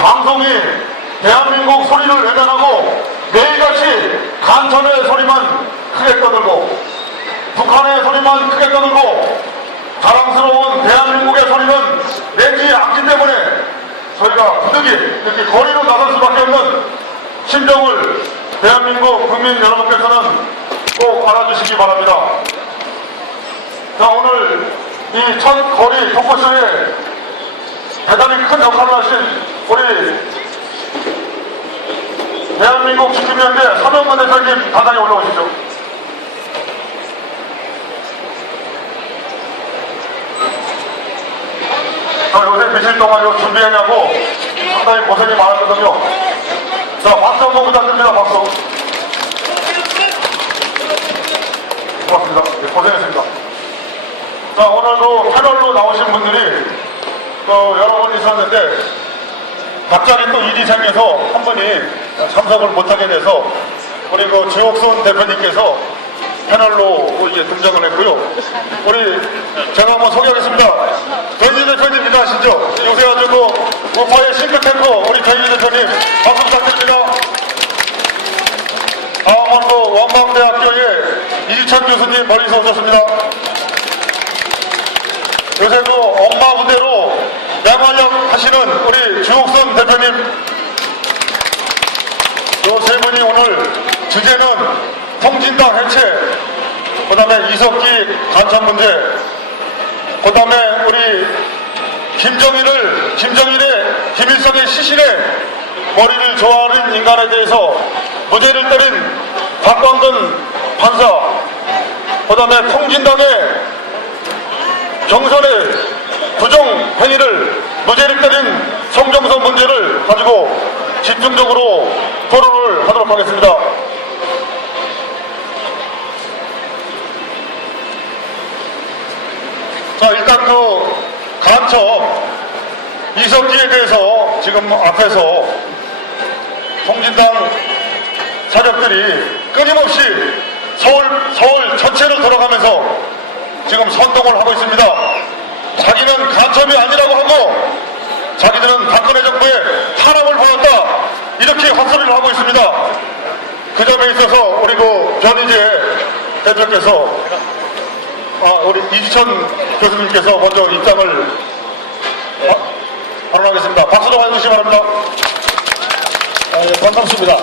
방송이 대한민국 소리를 외면하고 매일같이 간첩의 소리만 크게 떠들고 북한의 소리만 크게 떠들고 자랑스러운 대한민국의 소리는 내지 않기 때문에 저희가 부득이 이렇게 거리로 나설 수밖에 없는 심정을 대한민국 국민 여러분께서는 꼭 알아주시기 바랍니다. 자, 오늘 이 첫 거리 토크쇼에 대단히 큰 역할을 하신 우리 대한민국 지킴위원회 서명관 대표님 단상에 올라오시죠. 요새 며칠 동안 이거 준비하냐고 상당히 고생이 많았거든요. 자, 박수 한번 부탁드립니다. 박수. 고맙습니다. 네, 고생했습니다. 자, 오늘도 패널로 나오신 분들이 여러 분 있었는데 갑자기 또 일이 생겨서 한 분이 참석을 못하게 돼서 우리 지옥순 대표님께서 패널로 이제 등장을 했고요. 우리 제가 한번 소개하겠습니다. 변희재 대표님 인사하시죠. 요새 아주 우파의 싱크탱크 우리 변희재 대표님 박수 부탁드립니다. 강원도 원광대학교의 이주찬 교수님 멀리서 오셨습니다. 요새도 엄마 부대로 양활약 하시는 우리 주옥선 대표님, 요 세 분이 오늘 주제는 통진당 해체, 그 다음에 이석기 간첩 문제, 그 다음에 우리 김일성의 시신에 머리를 조아린 인간에 대해서 무죄를 때린 박광근 판사, 그 다음에 통진당의 경선의 부정 행위를 무죄를 때린 송정선 문제를 가지고 집중적으로 토론을 하도록 하겠습니다. 자, 일단 간첩 이석기에 대해서 지금 앞에서 통진당 사적들이 끊임없이 서울 전체로 돌아가면서 지금 선동을 하고 있습니다. 자기는 간첩이 아니라고 하고 자기들은 박근혜 정부의 탄압을 보였다, 이렇게 헛소리를 하고 있습니다. 그 점에 있어서 우리 변희재 대표께서 우리 이주찬 교수님께서 먼저 입장을 발언하겠습니다. 박수 좀 해주시기 바랍니다. 반갑습니다.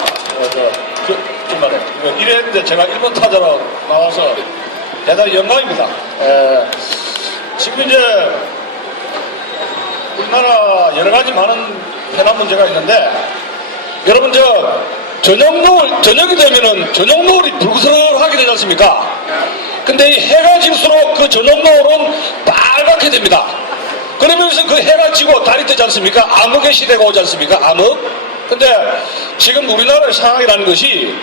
이랬는데 제가 1번 타자로 나와서 대단히 영광입니다. 지금 이제 우리나라 여러 가지 많은 해남 문제가 있는데, 여러분 저녁이 되면은 저녁 노을이 불그스름하게 되지 않습니까? 근데 이 해가 질수록 그 저녁 노을은 빨갛게 됩니다. 그러면서 그 해가 지고 달이 뜨지 않습니까? 암흑의 시대가 오지 않습니까? 암흑. 근데 지금 우리나라의 상황이라는 것이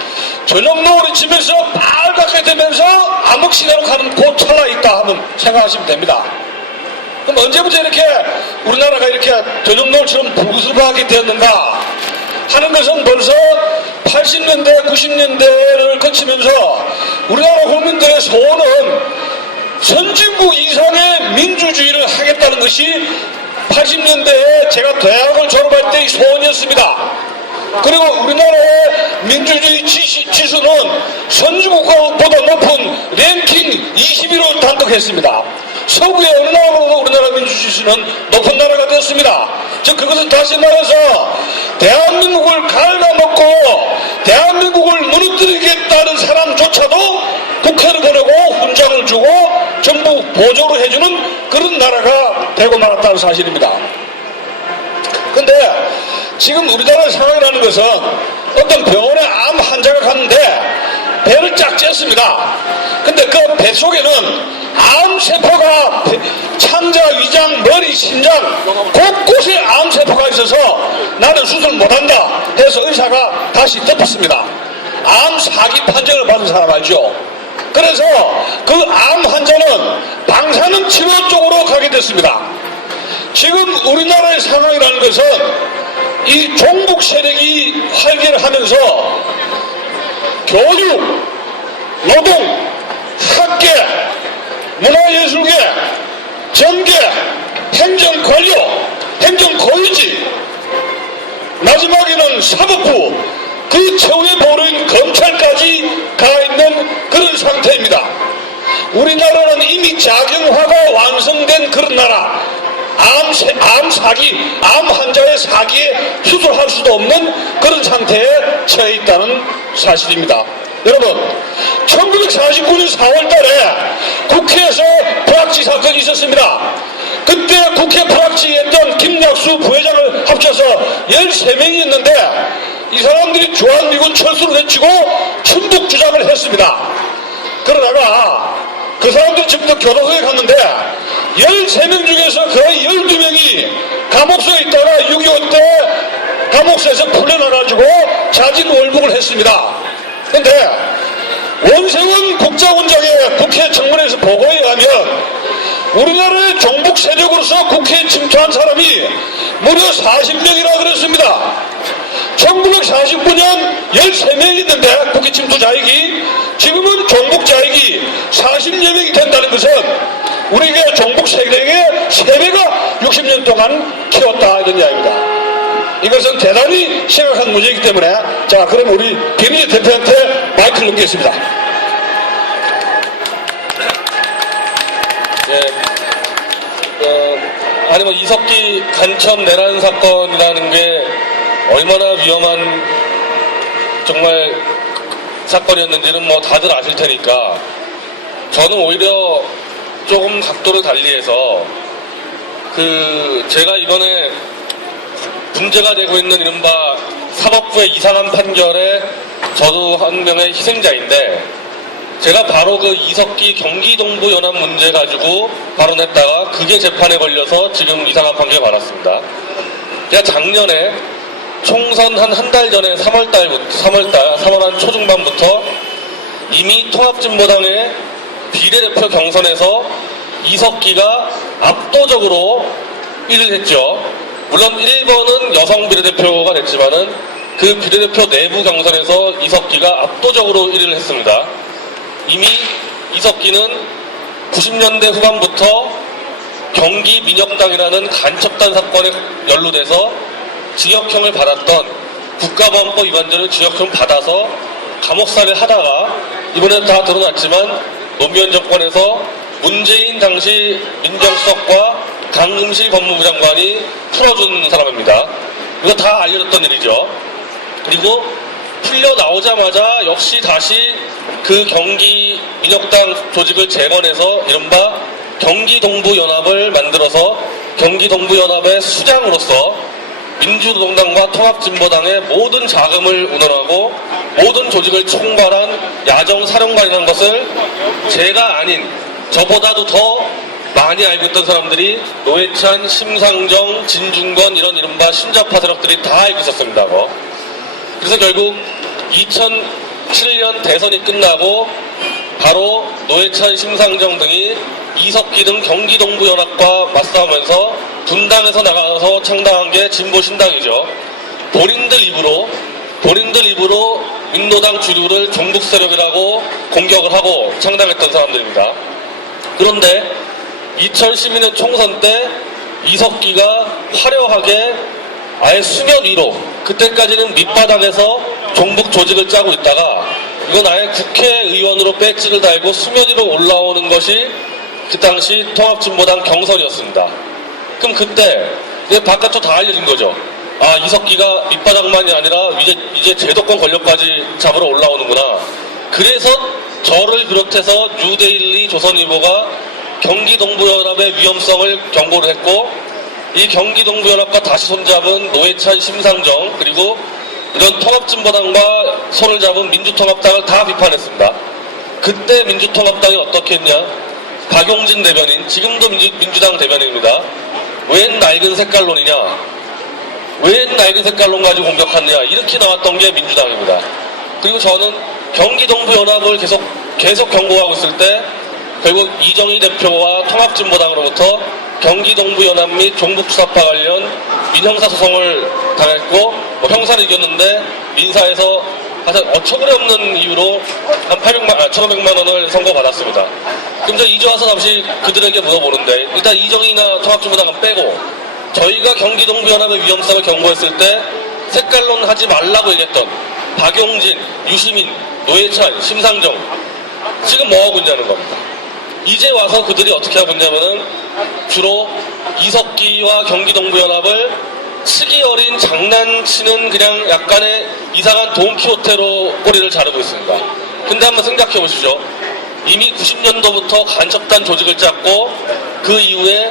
저녁 노을이 지면서 빨갛게 되면서 암흑 시대로 가는 그 찰나에 있다 하면 생각하시면 됩니다. 그럼 언제부터 이렇게 우리나라가 이렇게 저녁 노을처럼 불그스름하게 되었는가 하는 것은 벌써 80년대, 90년대를 거치면서 우리나라 국민들의 소원은 선진국 이상의 민주주의를 하겠다는 것이 80년대에 제가 대학을 졸업할 때의 소원이었습니다. 그리고 우리나라의 민주주의 지수는 선진국보다 높은 랭킹 21위를 단독했습니다. 서구의 어느 나라보다도 우리나라 민주주의는 높은 나라가 되었습니다. 즉 그것은 다시 말해서 대한민국을 갉아먹고 대한민국을 무너뜨리겠다는 사람조차도 국회를 보내고 훈장을 주고 정부 보조를 해주는 그런 나라가 되고 말았다는 사실입니다. 근데 지금 우리나라의 상황이라는 것은 어떤 병원에 암 환자가 갔는데 배를 쫙 쬐습니다. 근데 그 배 속에는 암세포가 창자, 위장, 머리, 심장 곳곳에 암세포가 있어서 나는 수술 못한다 해서 의사가 다시 덮었습니다. 암 사기 판정을 받은 사람 알죠? 그래서 그 암 환자는 방사능 치료 쪽으로 가게 됐습니다. 지금 우리나라의 상황이라는 것은 이 종북 세력이 활개를 하면서 교육, 노동, 학계, 문화예술계, 정계, 행정관료, 행정고위직 마지막에는 사법부, 그 최후의 보루인 검찰까지 가 있는 그런 상태입니다. 우리나라는 이미 자경화가 완성된 그런 나라, 암 환자의 사기에 수술할 수도 없는 그런 상태에 처해 있다는 사실입니다. 여러분, 1949년 4월 달에 국회에서 불합치 사건이 있었습니다. 그때 국회 불합치했던 김약수 부회장을 합쳐서 13명이었는데 이 사람들이 주한미군 철수를 외치고 충북 주장을 했습니다. 그러다가 그 사람들이 지금도 교도소에 갔는데 13명 중에서 거의 12명이 감옥소에 있다가 6.25 때 감옥소에서 풀려나가지고 자진월북을 했습니다. 그런데 원세훈 국정원장의 국회 청문회에서 보고에 의하면 우리나라의 종북 세력으로서 국회에 침투한 사람이 무려 40명이나 그랬습니다. 1949년 13명이 있는데 국회 침투 자익이 지금은 종북 자익이 40여 명이 된다는 것은 우리가 종북 세력의 3배가 60년 동안 키웠다 이런 이야기입니다. 이것은 대단히 심각한 문제이기 때문에 자 그럼 우리 김민재 대표한테 마이크를 넘기겠습니다. 예, 아니 뭐 이석기 간첩 내란 사건이라는 게 얼마나 위험한 정말 사건이었는지는 뭐 다들 아실 테니까 저는 오히려 조금 각도를 달리해서 제가 이번에 문제가 되고 있는 이른바 사법부의 이상한 판결에 저도 한 명의 희생자인데 제가 바로 그 이석기 경기동부 연합 문제 가지고 발언했다가 그게 재판에 걸려서 지금 이상한 판결을 받았습니다. 제가 작년에 총선 한 달 전에 3월 한 초중반부터 이미 통합진보당의 비례대표 경선에서 이석기가 압도적으로 1위를 했죠. 물론 1번은 여성 비례대표가 됐지만은 그 비례대표 내부 경선에서 이석기가 압도적으로 1위를 했습니다. 이미 이석기는 90년대 후반부터 경기 민혁당이라는 간첩단 사건에 연루돼서 징역형을 받았던 국가보안법 위반죄를 징역형을 받아서 감옥살이를 하다가 이번에 다 드러났지만 노무현 정권에서 문재인 당시 민정수석과 강금실 법무부 장관이 풀어준 사람입니다. 이거 다 알려졌던 일이죠. 그리고 풀려 나오자마자 역시 다시 그 경기 민혁당 조직을 재건해서 이른바 경기동부연합을 만들어서 경기동부연합의 수장으로서 민주노동당과 통합진보당의 모든 자금을 운원하고 모든 조직을 총괄한 야정사령관이라는 것을 제가 아닌 저보다도 더 많이 알고 있던 사람들이 노회찬, 심상정, 진중권 이런 이른바 신좌파 세력들이 다 알고 있었습니다. 그래서 결국 2007년 대선이 끝나고 바로 노회찬, 심상정 등이 이석기 등 경기동부연합과 맞싸우면서 분당에서 나가서 창당한 게 진보신당이죠. 본인들 입으로 민노당 주류를 종북 세력이라고 공격을 하고 창당했던 사람들입니다. 그런데 2012년 총선 때 이석기가 화려하게 아예 수면 위로 그때까지는 밑바닥에서 종북 조직을 짜고 있다가 이건 아예 국회의원으로 배지를 달고 수면 위로 올라오는 것이 그 당시 통합진보당 경선이었습니다. 그럼 그때 바깥쪽 다 알려진 거죠. 아 이석기가 밑바닥만이 아니라 이제 제도권 권력까지 잡으러 올라오는구나. 그래서 저를 비롯해서 뉴데일리 조선일보가 경기동부연합의 위험성을 경고를 했고 이 경기동부연합과 다시 손잡은 노회찬, 심상정 그리고 이런 통합진보당과 손을 잡은 민주통합당을 다 비판했습니다. 그때 민주통합당이 어떻게 했냐? 박용진 대변인, 지금도 민주당 대변인입니다. 웬 낡은 색깔론이냐? 웬 낡은 색깔론 가지고 공격하느냐? 이렇게 나왔던 게 민주당입니다. 그리고 저는 경기동부연합을 계속 경고하고 있을 때 결국 이정희 대표와 통합진보당으로부터 경기동부연합 및 종북주사파 관련 민형사 소송을 당했고 형사는 이겼는데 민사에서 하여튼 어처구니 없는 이유로 한 1,500만 원을 선고받았습니다. 그럼 저 이제 와서 잠시 그들에게 물어보는데 일단 이정희나 통합진보당은 빼고 저희가 경기동부연합의 위험성을 경고했을 때 색깔론 하지 말라고 얘기했던 박용진, 유시민, 노회찬, 심상정 지금 뭐하고 있냐는 겁니다. 이제 와서 그들이 어떻게 하고 있냐면은 주로 이석기와 경기동부연합을 치기 어린 장난치는 그냥 약간의 이상한 돈키호테로 꼬리를 자르고 있습니다. 근데 한번 생각해 보십시오. 이미 90년도부터 간첩단 조직을 짰고 그 이후에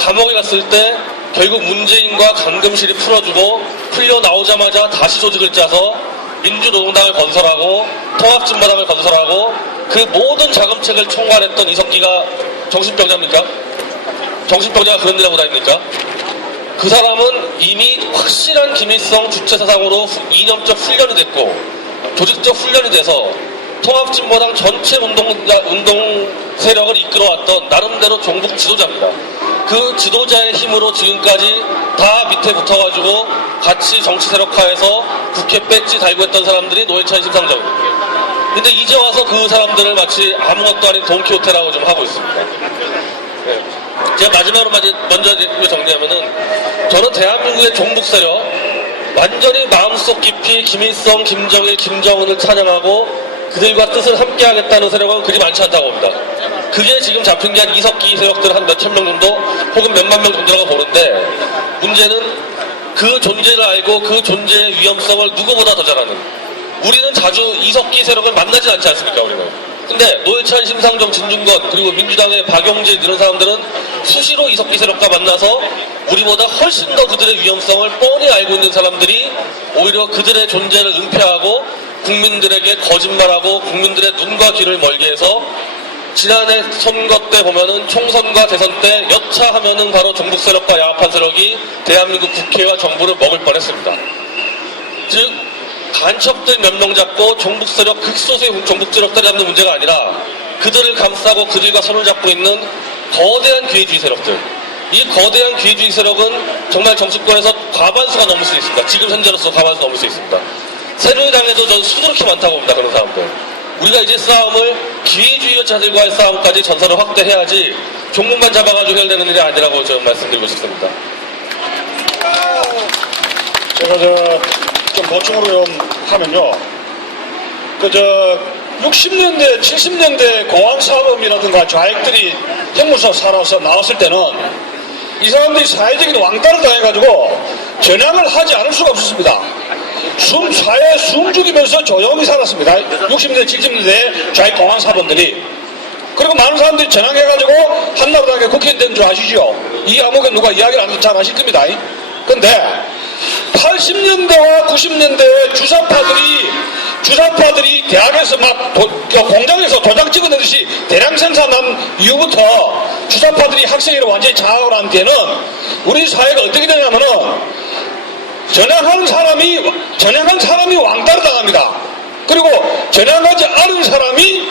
감옥에 갔을 때 결국 문재인과 강금실이 풀어주고 풀려 나오자마자 다시 조직을 짜서 민주노동당을 건설하고 통합진보당을 건설하고 그 모든 자금책을 총괄했던 이석기가 정신병자입니까? 정신병자가 그런 일 하고 다닙니까? 그 사람은 이미 확실한 김일성 주체 사상으로 이념적 훈련이 됐고 조직적 훈련이 돼서 통합진보당 전체 운동 세력을 이끌어왔던 나름대로 종북 지도자입니다. 그 지도자의 힘으로 지금까지 다 밑에 붙어가지고 같이 정치 세력화해서 국회 배지 달고 했던 사람들이 노회찬, 심상정입니다. 근데 이제 와서 그 사람들을 마치 아무것도 아닌 돈키호테라고 좀 하고 있습니다. 네. 제가 마지막으로 먼저 정리하면은 저는 대한민국의 종북 세력 완전히 마음속 깊이 김일성, 김정일, 김정은을 찬양하고 그들과 뜻을 함께 하겠다는 세력은 그리 많지 않다고 봅니다. 그게 지금 잡힌 게 한 이석기 세력들 한 몇천 명 정도 혹은 몇만 명 정도라고 보는데 문제는 그 존재를 알고 그 존재의 위험성을 누구보다 더 잘 아는 우리는 자주 이석기 세력을 만나지 않지 않습니까 우리는. 근데 노회찬, 심상정, 진중권 그리고 민주당의 박용진 이런 사람들은 수시로 이석기 세력과 만나서 우리보다 훨씬 더 그들의 위험성을 뻔히 알고 있는 사람들이 오히려 그들의 존재를 은폐하고 국민들에게 거짓말하고 국민들의 눈과 귀를 멀게 해서 지난해 선거 때 보면은 총선과 대선 때 여차하면은 바로 종북 세력과 야합한 세력이 대한민국 국회와 정부를 먹을 뻔했습니다. 즉 간첩들 몇 명 잡고 종북 세력 극소수의 종북 세력들이 잡는 문제가 아니라 그들을 감싸고 그들과 손을 잡고 있는 거대한 기회주의 세력들. 이 거대한 기회주의 세력은 정말 정치권에서 과반수가 넘을 수 있습니다. 지금 현재로서 과반수 넘을 수 있습니다. 새누리당에도 전 수두룩히 많다고 봅니다. 그런 사람들. 우리가 이제 싸움을 기회주의자들과의 싸움까지 전선을 확대해야지 종북만 잡아가지고 해결되는 일이 아니라고 저는 말씀드리고 싶습니다. 제가 좀 보충으로 좀 하면요. 60년대, 70년대 공항사범이라든가 좌익들이 형무소 살아서 나왔을 때는 이 사람들이 사회적인 왕따를 당해가지고 전향을 하지 않을 수가 없었습니다. 사회에 숨 죽이면서 조용히 살았습니다. 60년대, 70년대 좌익 공항사범들이. 그리고 많은 사람들이 전향해가지고 한나라당의 국회의원 된 줄 아시죠? 이 암흑에 누가 이야기를 잘 하실 겁니다. 근데 80년대와 90년대에 주사파들이 대학에서 막 공장에서 도장 찍어내듯이 대량 생산한 이후부터 주사파들이 학생회를 완전히 장악을 한 뒤에는 우리 사회가 어떻게 되냐면은 전향한 사람이 왕따를 당합니다. 그리고 전향하지 않은 사람이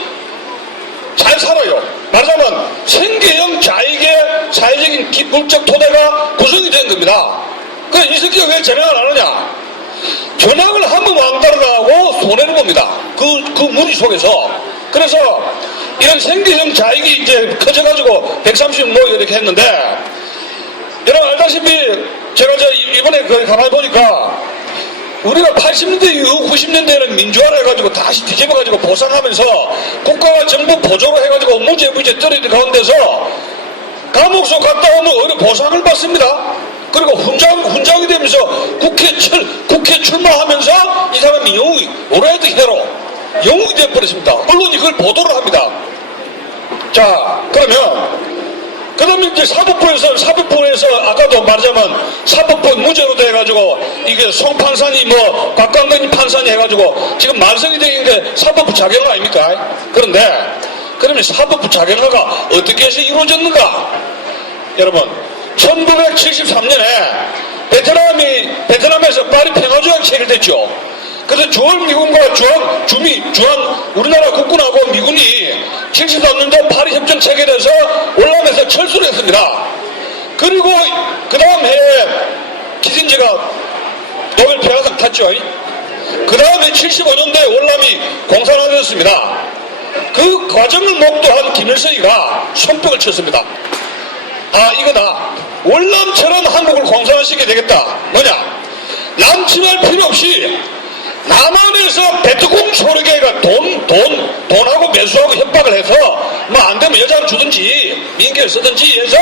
잘 살아요. 말하자면 생계형 좌익의 사회적인 물적 토대가 구성이 된 겁니다. 그래서 이 새끼가 왜 전향을 안 하냐? 전향을 하면 왕따를 당하고 손해를 봅니다. 그 무리 속에서. 그래서 이런 생계형 좌익이 이제 커져가지고 130뭐 이렇게 했는데 여러분 알다시피 제가 이번에 가만히 보니까 우리가 80년대 이후 90년대에는 민주화를 해가지고 다시 뒤집어가지고 보상하면서 국가와 정부 보조로 해가지고 무죄 떨어지는 가운데서 감옥소 갔다 오면 오히려 보상을 받습니다. 그리고 훈장이 되면서 국회 출마하면서 이 사람이 영웅이 오레드 헤로 영웅이 되어버렸습니다. 언론이 그걸 보도를 합니다. 자 그러면 그 다음에 이제 사법부에서 아까도 말하자면 사법부 무죄로 돼가지고 이게 송판사니 뭐 곽광근이 판사니 해가지고 지금 말썽이 되는 게 사법부 자경화 아닙니까? 그런데 그러면 사법부 자경화가 어떻게 해서 이루어졌는가? 여러분 1973년에 베트남에서 파리 평화조약 체결됐죠. 그래서 주한 미군과 우리나라 국군하고 미군이 73년도 파리 협정 체결해서 월남에서 철수를 했습니다. 그리고 그 다음 해에 키신저가 노벨 평화상 탔죠. 그 다음에 75년도에 월남이 공산화되었습니다. 그 과정을 목도한 김일성이가 손뼉을 쳤습니다. 아 이거다. 월남처럼 한국을 공산화시켜야 되겠다. 뭐냐? 남침할 필요 없이 남한에서 베트콩 소리개가 돈하고 매수하고 협박을 해서 뭐 안 되면 여자를 주든지 민기를 쓰든지 해서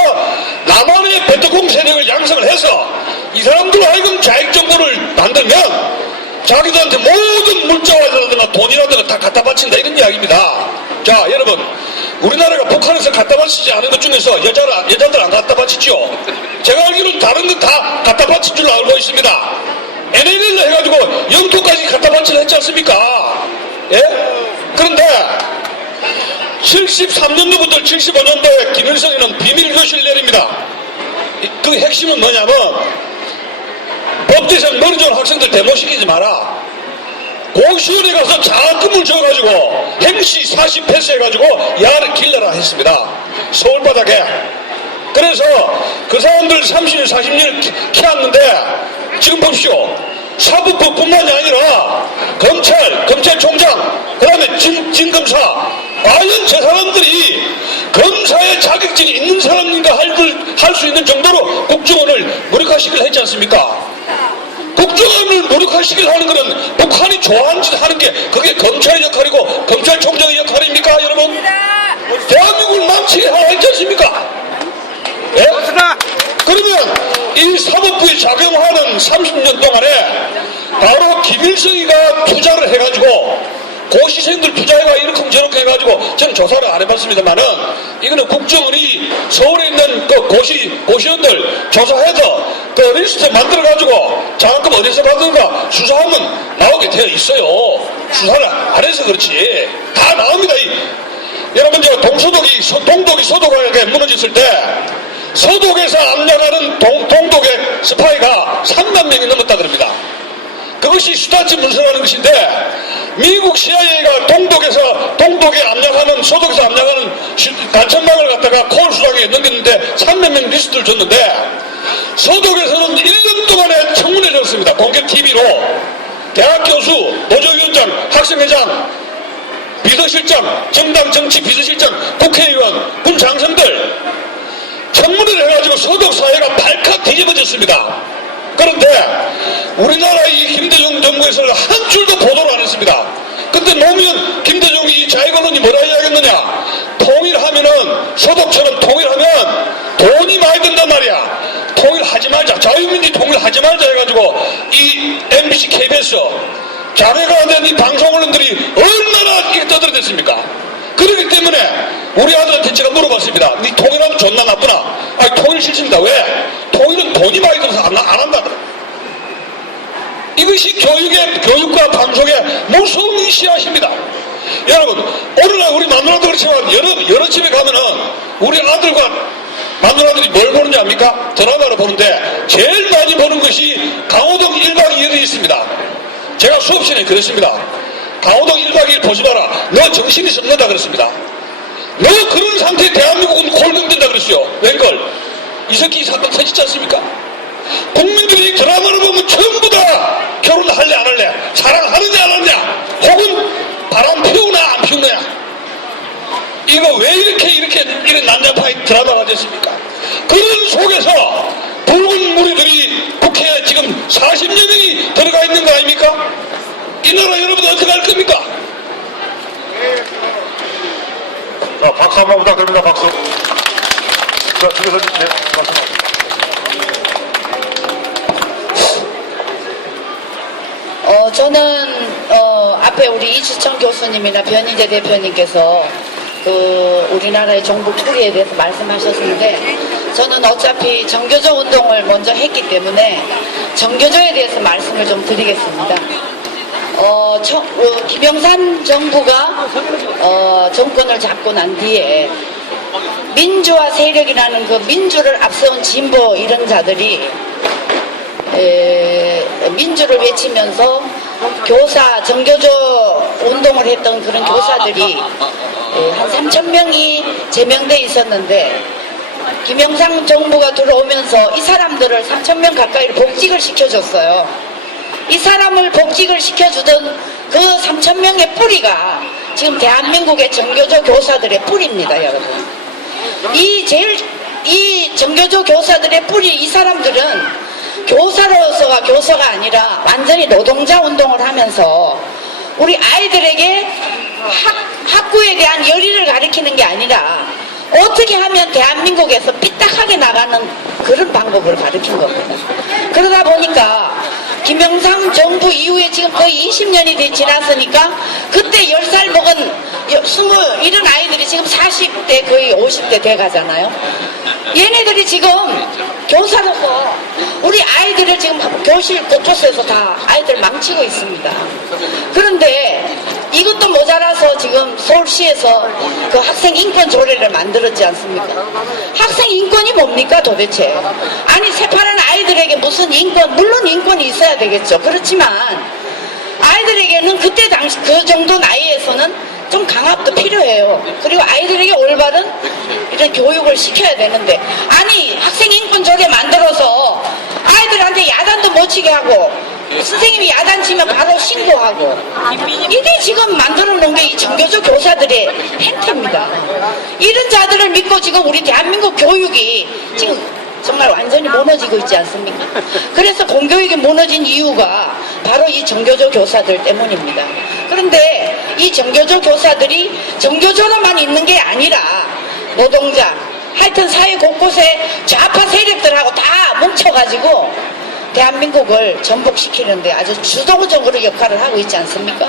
남한의 베트콩 세력을 양성을 해서 이 사람들 하여금 자익 정보를 만들면 자기들한테 모든 물자라든가 돈이라든가 다 갖다 바친다 이런 이야기입니다. 자, 여러분, 우리나라가 북한에서 갖다 바치지 않은 것 중에서 여자들 안 갖다 바치죠. 제가 알기로는 다른 건 다 갖다 바친 줄로 알고 있습니다. NLL로 해가지고 영토까지 갖다 바치려 했지 않습니까? 예? 그런데 73년도부터 75년도에 김일성이는 비밀교실을 내립니다. 그 핵심은 뭐냐면 법대생 머리 좋은 학생들 데모시키지 마라. 고시원에 가서 장학금을 줘가지고 행시 40 패스해가지고 야를 길러라 했습니다. 서울바닥에. 그래서 그 사람들 30년 40년을 키웠는데 지금 보십시오. 사법부뿐만이 아니라 검찰총장, 그 다음에 진검사, 과연 저 사람들이 검사의 자격증이 있는 사람인가 할 수 있는 정도로 국정원을 무력화시키려 했지 않습니까? 국정원을 무력화시키려 하는 것은 북한이 좋아하는 짓 하는 게 그게 검찰의 역할이고 검찰총장의 역할입니까, 여러분? 대한민국을 망치게 하라 했지 않습니까? 예? 그러면 이 사법부에 작용하는 30년 동안에 바로 김일성이가 투자를 해가지고 고시생들 투자해가 이렇게 저렇게 해가지고 저는 조사를 안 해봤습니다만은 이거는 국정원이 서울에 있는 그 고시원들 조사해서 그 리스트 만들어가지고 장학금 어디서 받는가 수사하면 나오게 되어 있어요. 수사를 안 해서 그렇지. 다 나옵니다. 여러분, 저 동독이 서독에게 무너졌을 때 서독에서 압력하는 동독의 스파이가 3만 명이 넘었다 그럽니다. 그것이 수다치 문서라는 것인데 미국 CIA가 동독에 압력하는 서독에서 압력하는 단천망을 갖다가 코올 수당에 넘겼는데 3만 명 리스트를 줬는데 서독에서는 1년 동안에 청문회 줬습니다. 공개 TV로 대학 교수, 노조위원장, 학생회장, 비서실장, 정당 정치 비서실장, 국회의원, 군 장성들 청문회를 해가지고 서독 사회가 발칵 뒤집어졌습니다. 그런데 우리나라 이 김대중 정부에서는 한 줄도 보도를 안 했습니다. 근데 노무현 김대중이 이 자유언론이 뭐라 이야기했느냐, 통일하면은 서독처럼 통일하면 돈이 많이 든단 말이야. 통일하지 말자, 자유민주 통일하지 말자 해가지고 이 MBC, KBS 자료가 안 되는 이 방송 언론들이 얼마나 이렇게 떠들어댔습니까? 그렇기 때문에 우리 아들한테 제가 물어봤습니다. 니 통일하면 좋나 나쁘나? 아니, 통일 싫습니다. 왜? 통일은 돈이 많이 들어서 안 한다. 이것이 교육과 방송의 무서운 씨앗입니다. 여러분, 오늘날 우리 마누라도 그렇지만 여러 집에 가면은 우리 아들과 마누라들이 뭘 보는지 압니까? 드라마를 보는데 제일 많이 보는 것이 강호동 1박 2일이 있습니다. 제가 수업 시간에 그랬습니다. 강호동 1박 2일 보지 마라. 너 정신이 썩는다 그랬습니다. 너 그런 상태에 대한민국은 골병된다 그랬어요. 웬걸? 이석기 사건 터지지 않습니까? 국민들이 드라마를 보면 전부 다 결혼할래 안 할래, 사랑하느냐 안 하느냐, 혹은 바람 피우나 안 피우느냐. 이거 왜 이런 난장판이 드라마가 됐습니까? 그런 속에서 붉은 무리들이 국회에 지금 40여 명이 들어가 있는 거 아닙니까? 이 나라 여러분 어떻게 할 겁니까? 자, 박수 한번 부탁드립니다. 박수. 자, 주교사님, 네, 말씀하세요. 저는 앞에 우리 이주천 교수님이나 변희재 대표님께서 우리나라의 정부 투기에 대해서 말씀하셨는데, 저는 어차피 정교조 운동을 먼저 했기 때문에 정교조에 대해서 말씀을 좀 드리겠습니다. 김영삼 정부가 정권을 잡고 난 뒤에 민주화 세력이라는 그 민주를 앞세운 진보 이런 자들이 민주를 외치면서 정교조 운동을 했던 그런 교사들이 한 3,000명이 제명돼 있었는데, 김영삼 정부가 들어오면서 이 사람들을 3,000명 가까이를 복직을 시켜줬어요. 이 사람을 복직을 시켜주던 그 3,000명의 뿌리가 지금 대한민국의 정교조 교사들의 뿌리입니다, 여러분. 이 정교조 교사들의 뿌리, 이 사람들은 교사로서가 교사가 아니라 완전히 노동자 운동을 하면서 우리 아이들에게 학구에 대한 열의를 가르치는 게 아니라 어떻게 하면 대한민국에서 삐딱하게 나가는 그런 방법을 가르친 겁니다. 그러다 보니까 김영삼 정부 이후에 지금 거의 20년이 지났으니까 그때 10살 먹은 이런 아이들이 지금 40대 거의 50대 돼가잖아요. 얘네들이 지금 교사로서 우리 아이들을 지금 교실 곳곳에서 다 아이들 망치고 있습니다. 그런데 이것도 모자라서 지금 서울시에서 그 학생 인권 조례를 만들었지 않습니까? 학생 인권이 뭡니까 도대체? 아니 새파란 아이들에게 무슨 인권, 물론 인권이 있어야 되겠죠. 그렇지만 아이들에게는 그때 당시 그 정도 나이에서는 좀 강압도 필요해요. 그리고 아이들에게 올바른 이런 교육을 시켜야 되는데 아니 학생 인권 조례 만들어서 아이들한테 야단도 못 치게 하고 선생님이 야단 치면 바로 신고하고 이게 지금 만들어 놓은 게 이 정교조 교사들의 행태입니다. 이런 자들을 믿고 지금 우리 대한민국 교육이 지금 정말 완전히 무너지고 있지 않습니까? 그래서 공교육이 무너진 이유가 바로 이 정교조 교사들 때문입니다. 그런데 이 정교조 교사들이 정교조로만 있는 게 아니라 노동자, 하여튼 사회 곳곳에 좌파 세력들하고 다 뭉쳐가지고 대한민국을 전복시키는데 아주 주도적으로 역할을 하고 있지 않습니까?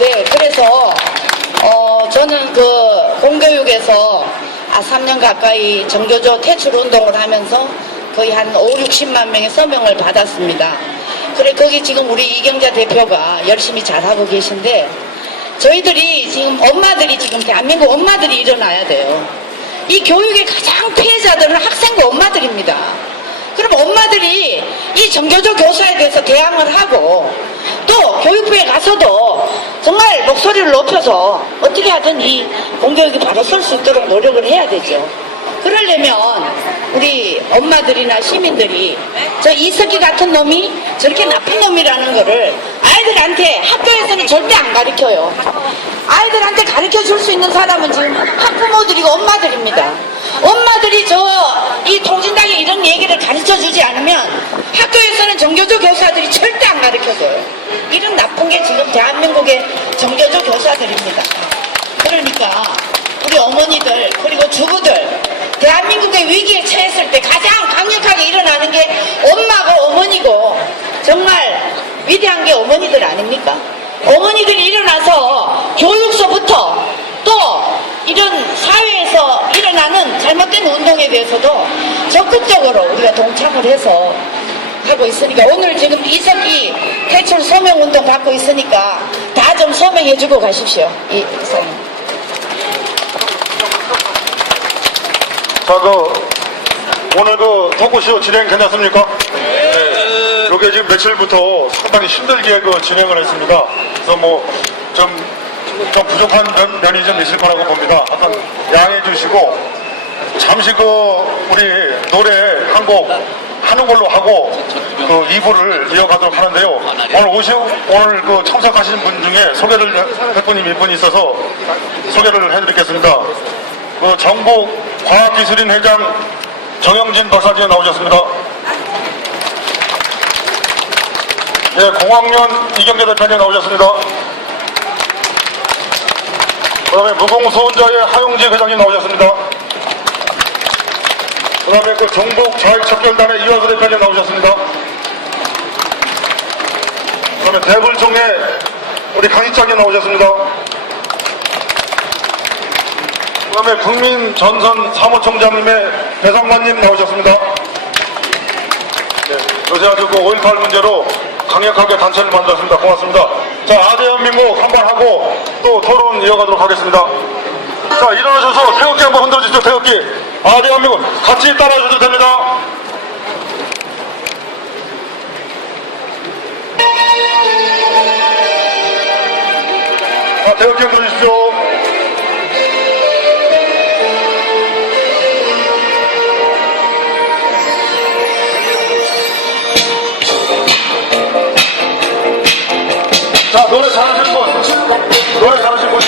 네, 그래서 저는 그 공교육에서 3년 가까이 정교조 퇴출 운동을 하면서 거의 한 5, 60만 명의 서명을 받았습니다. 그래 거기 지금 우리 이경자 대표가 열심히 잘하고 계신데 저희들이 지금 엄마들이 지금 대한민국 엄마들이 일어나야 돼요. 이 교육의 가장 피해자들은 학생과 엄마들입니다. 그럼 엄마들이 이 정교조 교사에 대해서 대항을 하고 또 교육부에 가서도 정말 목소리를 높여서 어떻게 하든 이 공교육이 바로 설 수 있도록 노력을 해야 되죠. 그러려면 우리 엄마들이나 시민들이 저 이석기 같은 놈이 저렇게 나쁜 놈이라는 거를 아이들한테 학교에서는 절대 안 가르쳐요. 아이들한테 가르쳐 줄 수 있는 사람은 지금 학부모들이고 엄마들입니다. 엄마들이 이 통진당에 이런 얘기를 가르쳐 주지 않으면 학교에서는 정교조 교사들이 절대 안 가르쳐줘요. 이런 나쁜 게 지금 대한민국의 정교조 교사들입니다. 그러니까 우리 어머니들 그리고 주부들 대한민국의 위기에 처했을 때 가장 강력하게 일어나는 게 엄마고 어머니고 정말 위대한 게 어머니들 아닙니까? 어머니들이 일어나서 교육서부터 또 이런 사회에서 일어나는 잘못된 운동에 대해서도 적극적으로 우리가 동참을 해서 하고 있으니까 오늘 지금 이석기 퇴출 서명운동 받고 있으니까 다 좀 서명해주고 가십시오. 이 이사님. 자, 오늘 토크쇼 진행 괜찮습니까? 네. 이게 지금 며칠부터 상당히 힘들게 진행을 했습니다. 그래서 좀 부족한 면이 좀 있을 거라고 봅니다. 하여튼 양해해 주시고, 잠시 우리 노래 한 곡 하는 걸로 하고 2부를 이어가도록 하는데요. 오늘 참석하신 분 중에 소개를 할 분이 몇 분 있어서 소개를 해드리겠습니다. 전국과학기술인 회장 정영진 박사님 나오셨습니다. 네, 공학년 이경재 대표님 나오셨습니다. 그 다음에 무공소원자의 하용지 회장님 나오셨습니다. 그 다음에 종북좌익척결단의 이화수 대표님 나오셨습니다. 그 다음에 대불총회 우리 강희창님 나오셨습니다. 그 다음에 국민전선 사무총장님의 배성관님 나오셨습니다. 네, 요새 아주 5.18 문제로 강력하게 단체를 만들었습니다. 고맙습니다. 자, 아대한민국 한번 하고 또 토론 이어가도록 하겠습니다. 자, 일어나셔서 태극기 한번 흔들어주시죠. 태극기. 아대한민국 같이 따라주셔도 됩니다. 자, 태극기 흔들어주십시오. 자, 노래 잘하시는 분, 노래 잘하시는 분이